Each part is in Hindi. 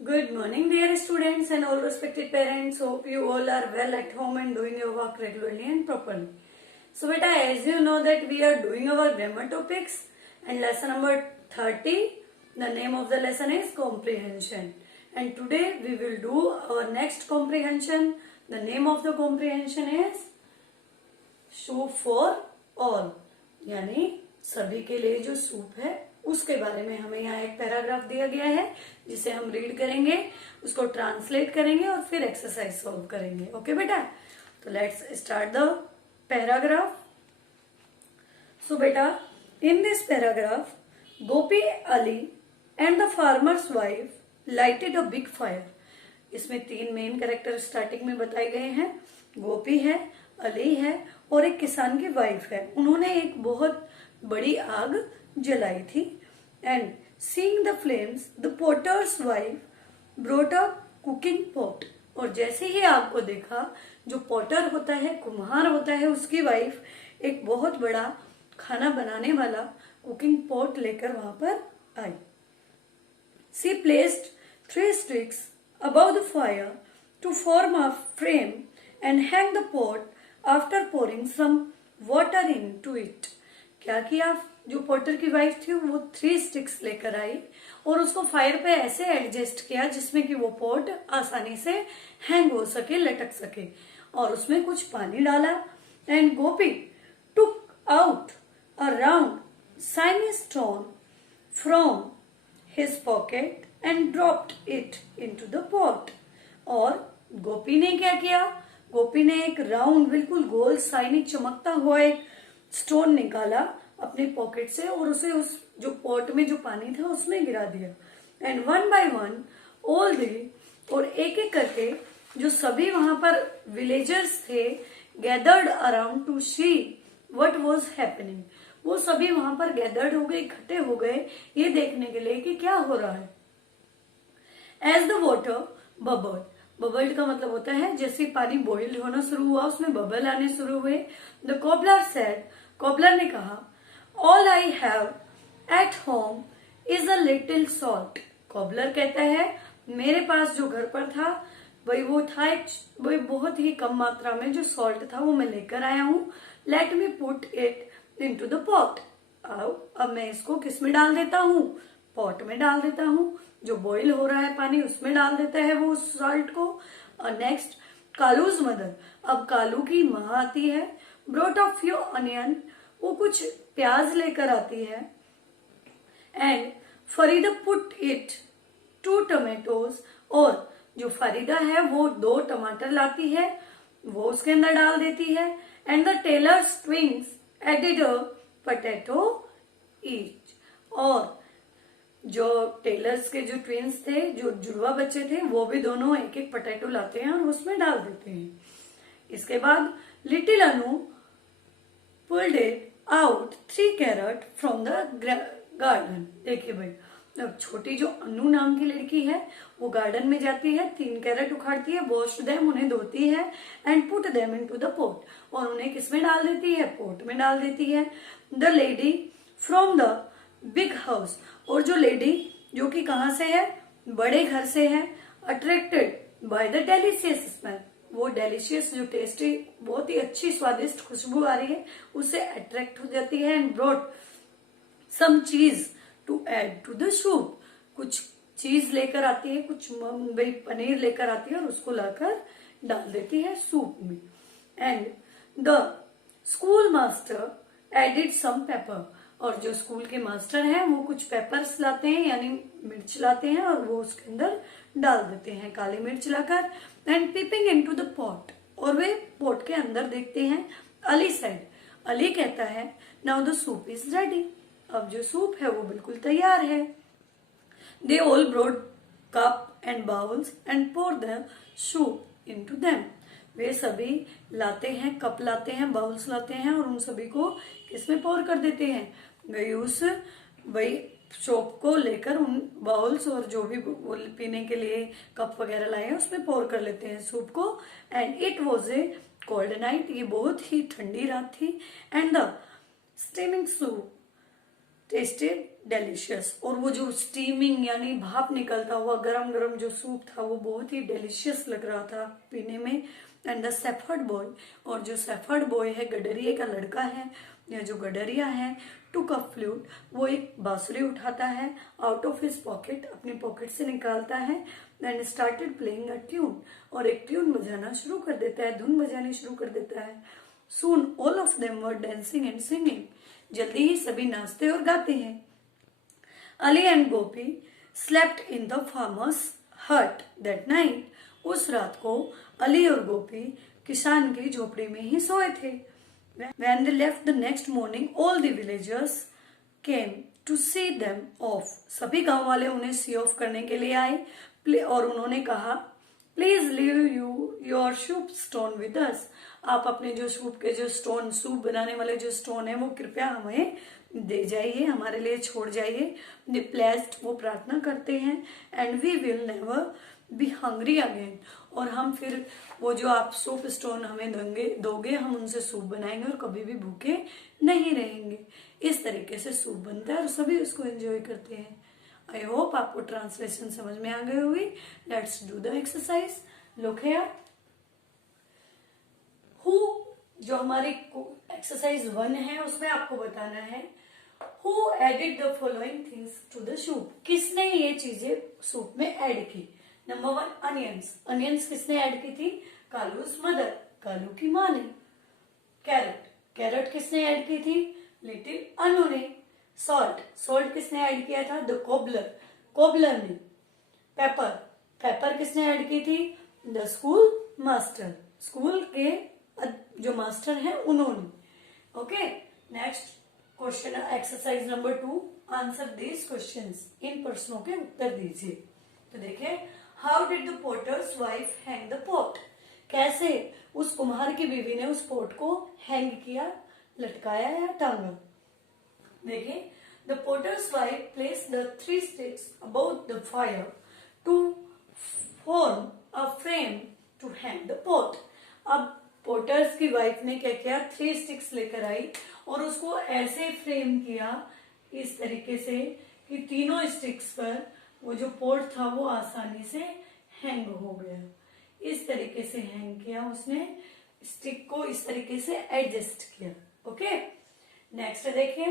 Good morning, dear students and all respected parents. Hope you all are well at home and doing your work regularly and properly. So, beta, as you know that we are doing our grammar topics and lesson number 30. The name of the lesson is comprehension. And today we will do our next comprehension. The name of the comprehension is soup for all. यानी सभी के लिए जो सूप है उसके बारे में हमें यहाँ एक पैराग्राफ दिया गया है जिसे हम रीड करेंगे, उसको ट्रांसलेट करेंगे और फिर एक्सरसाइज सॉल्व करेंगे. ओके बेटा, तो लेट्स स्टार्ट द पैराग्राफ. सो बेटा, in this paragraph Gopi, Ali and the farmer's wife lighted a big fire. इसमें 3 मेन कैरेक्टर स्टार्टिंग में बताए गए हैं. गोपी है, अली है और एक किसान की वाइफ है. उन्होंने एक बहुत बड़ी आग जलाई थी. And seeing the flames the potter's wife brought a cooking pot. और जैसे ही आग को देखा, जो पॉटर होता है, कुम्हार होता है, उसकी वाइफ एक बहुत बड़ा खाना बनाने वाला कुकिंग पॉट लेकर वहां पर आई. सी placed 3 sticks above the fire to form a frame and hang the pot after pouring some water into it. क्या किया, जो पॉटर की वाइफ थी वो 3 sticks लेकर आई और उसको फायर पे ऐसे एडजस्ट किया जिसमें कि वो पॉट आसानी से हैंग हो सके, लटक सके, और उसमें कुछ पानी डाला. And Gopi took out a round shiny stone from his pocket and dropped it into the pot. और गोपी ने क्या किया, गोपी ने एक राउंड बिल्कुल गोल शाइनी चमकता हुआ एक स्टोन निकाला अपने पॉकेट से और उसे उस जो पॉट में जो पानी था उसमें गिरा दिया. And one by one all they, और एक एक करके जो सभी वहां पर विलेजर्स थे, gathered around two see what was happening. वो सभी वहां पर गैदर्ड हो गए, इकट्ठे हो गए ये देखने के लिए कि क्या हो रहा है. As the water bubbled, bubbled का मतलब होता है जैसे पानी बॉइल होना शुरू हुआ उसमें बबल आने शुरू हुए. द कोबलर सेड, कोबलर ने कहा, all I have at home is a little salt. Cobbler कहता है मेरे पास जो घर पर था वही वो था, वही बहुत ही कम मात्रा में जो सॉल्ट था वो मैं लेकर आया हूँ. Let me put it into the pot. अब मैं इसको किस में डाल देता हूँ, पॉट में डाल देता हूँ. जो बॉईल हो रहा है पानी उसमें डाल देता है वो सॉल्ट को. और नेक्स्ट, कालूज मदर, अब कालू की माँ आती है. ब्रोट ऑफ फ्यू अनियन, वो कुछ प्याज लेकर आती है. And Farida put it 2 tomatoes, और जो फरीदा है वो 2 टमाटर लाती है, वो उसके अंदर डाल देती है. And the tailors twins added a potato each, और जो टेलर्स के जो ट्विंस थे, जो जुड़वा बच्चे थे, वो भी दोनों एक एक पोटैटो लाते हैं और उसमें डाल देते हैं. इसके बाद little Anu pulled it out 3 carrot from the garden. देखिए भाई, अब छोटी जो अनु नाम की लड़की है वो गार्डन में जाती है, 3 कैरेट उखाड़ती है, वॉश देम, उन्हें धोती है, and put them into the pot, और उन्हें किसमें डाल देती है, पोट में डाल देती है. The lady from the big house, और जो लेडी जो कि कहाँ से है, बड़े घर से है, attracted by the delicious smell, वो डेलिशियस जो टेस्टी बहुत ही अच्छी स्वादिष्ट खुशबू आ रही है उससे अट्रैक्ट हो जाती है. एंड ब्रॉट सम चीज to add to the soup, कुछ चीज लेकर आती है, कुछ पनीर लेकर आती है और उसको लाकर डाल देती है सूप में. And the school master added some pepper, और जो स्कूल के मास्टर हैं वो कुछ पेपर्स लाते हैं यानी मिर्च लाते हैं और वो उसके अंदर डाल देते हैं, काली मिर्च लाकर. And peeping into the pot, और वे पॉट के अंदर देखते हैं. अली सेड, अली कहता है, now the soup is ready, अब जो सूप है वो बिल्कुल तैयार है. They all brought cup and bowls and pour the soup into them, वे सभी लाते हैं, कप लाते हैं, बाउल्स लाते हैं और उन सभी को किसमें पोर कर देते हैं, वही उस वही सोप को लेकर उन बाउल्स और जो भी पीने के लिए कप वगैरह लाए हैं उसमें पोर कर लेते हैं सूप को. And it was a cold night, ये बहुत ही ठंडी रात थी. And the steaming soup tasted delicious. और वो जो स्टीमिंग यानी भाप निकलता हुआ गरम गरम जो सूप था वो बहुत ही डेलिशियस लग रहा था पीने में। एंड द शेफर्ड बॉय, और जो शेफर्ड बॉय है गडरिये का लड़का है या जो गडरिया है, टुक अ फ्लूट, वो एक बांसुरी उठाता है आउट ऑफ हिज पॉकेट, अपनी पॉकेट से निकालता है, and started playing a tune, और एक ट्यून बजाना शुरू कर देता है, धुन बजानी शुरू कर देता है। सून all of them were dancing and singing, जल्दी ही सभी नाचते और गाते हैं। Ali and Gopi slept in the farmers हट दैट नाइट, उस रात को अली और गोपी किसान की झोपड़ी में ही सोए थे। When they left the next morning, all the villagers came to see them off. सभी गांव वाले उन्हें सी ऑफ करने के लिए आए और उन्होंने कहा, please leave your soup stone with us, आप अपने जो सूप के जो स्टोन, सूप बनाने वाले जो स्टोन है वो कृपया हमें दे जाइए, हमारे लिए छोड़ जाइए। दे प्लेस्ड, वो प्रार्थना करते हैं, and we will never be hungry again, और हम फिर वो जो आप सूप स्टोन हमें दोगे हम उनसे सूप बनाएंगे और कभी भी भूखे नहीं रहेंगे। इस तरीके से सूप बनता है और सभी उसको एंजॉय करते हैं। आई होप आपको ट्रांसलेशन समझ में आ गई होगी। Let's do the exercise. Look here, who, जो हमारी एक्सरसाइज 1 है उसमें आपको बताना है who added the following things to the soup, किसने ये चीजें सूप में ऐड की। नंबर 1 अनियंस, अनियंस किसने ऐड की थी, कालू's मदर, कालू की माँ ने। कैरेट, कैरेट किसने ऐड की थी, लिटिल अनु ने। सॉल्ट, सॉल्ट किसने ऐड किया था, द कोबलर, कोबलर ने। पेपर, पेपर किसने ऐड की थी, द स्कूल मास्टर, स्कूल के जो मास्टर हैं उन्होंने। Okay, next question exercise number 2, answer this questions, इन प्रश्नों के उत्तर दीजिए। तो देखिए, how did the potter's wife hang the pot, कैसे उस कुम्हार की बीवी ने उस पोट को हैंग किया, लटकाया या टांगा। देखिए, the potter's wife placed the 3 sticks above the fire to form a frame to hang the pot। अब पोटर्स की वाइफ ने क्या किया, 3 sticks लेकर आई और उसको ऐसे फ्रेम किया इस तरीके से कि तीनों स्टिक्स पर वो जो पोट था वो आसानी से हैंग हो गया। इस तरीके से हैंग किया उसने, स्टिक को इस तरीके से एडजस्ट किया। ओके, नेक्स्ट देखिए,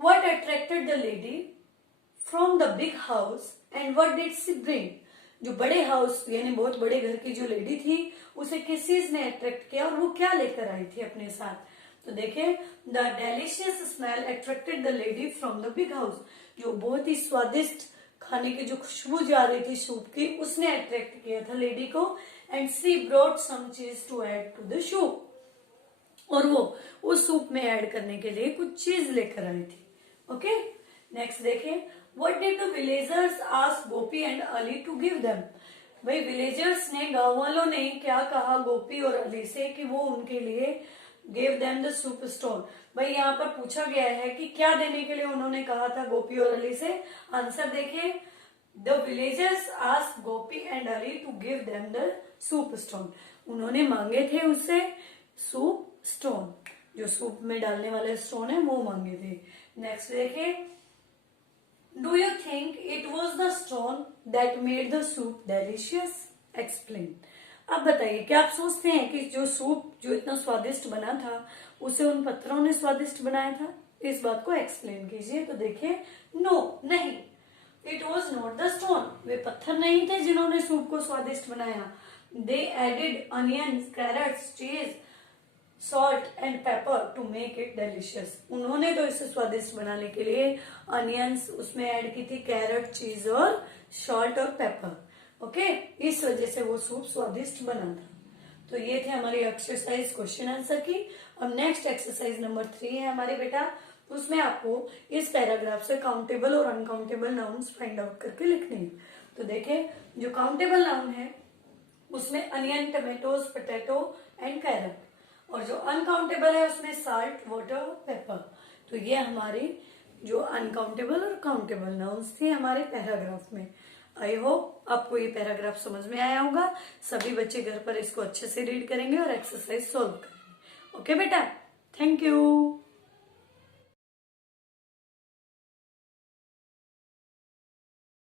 what attracted the lady from the big house and what did she bring, जो बड़े हाउस यानी बहुत बड़े घर की जो लेडी थी उसे किस चीज ने अट्रैक्ट किया और वो क्या लेकर आई थी अपने साथ। तो देखिए, the delicious smell attracted the lady from the big house, जो बहुत ही स्वादिष्ट खाने की जो खुशबू जा रही थी सूप की उसने अट्रैक्ट किया था लेडी को। एंड सी ब्रॉट सम चीज to add to the soup, और वो उस सूप में ऐड करने के लिए कुछ चीज लेकर आई थी। ओके, नेक्स्ट देखिए, what did the villagers ask Gopi and Ali to give them, भाई विलेजर्स ने, गांव वालों ने क्या कहा गोपी और अली से कि वो उनके लिए give them the soup stone, भाई यहाँ पर पूछा गया है कि क्या देने के लिए उन्होंने कहा था गोपी और अली से। आंसर देखिए, the villagers ask Gopi and Ali to give them the soup stone, उन्होंने मांगे थे उससे सूप स्टोन, जो सूप में डालने वाले स्टोन है वो मांगे थे। नेक्स्ट देखिए, do you think it was the stone that made the soup delicious, explain. अब बताइए, क्या आप सोचते हैं कि जो सूप जो इतना स्वादिष्ट बना था उसे उन पत्थरों ने स्वादिष्ट बनाया था, इस बात को एक्सप्लेन कीजिए। तो देखिए, नो, नहीं, it was not the stone, वे पत्थर नहीं थे जिन्होंने सूप को स्वादिष्ट बनाया। They added onions, carrots, cheese, salt and pepper to make it delicious, उन्होंने तो इसे स्वादिष्ट बनाने के लिए अनियंस उसमें ऐड की थी, कैरेट, चीज और सॉल्ट और पेपर। ओके, इस वजह से वो सूप स्वादिष्ट बना था। तो ये थे हमारी एक्सरसाइज क्वेश्चन आंसर की। अब नेक्स्ट एक्सरसाइज नंबर 3 है हमारे बेटा, उसमें आपको इस पैराग्राफ से काउंटेबल और अनकाउंटेबल नाउन्स फाइंड आउट करके लिखने हैं। तो देखिए, जो काउंटेबल नाउन है उसमें onion, tomatoes, potato and carrot, और जो अनकाउंटेबल है उसमें साल्ट, वाटर, पेपर। तो ये हमारी जो अनकाउंटेबल और काउंटेबल नाउन्स थी हमारे पैराग्राफ में। आई होप आपको ये पैराग्राफ समझ में आया होगा। सभी बच्चे घर पर इसको अच्छे से रीड करेंगे और एक्सरसाइज सॉल्व करेंगे। ओके बेटा, थैंक यू।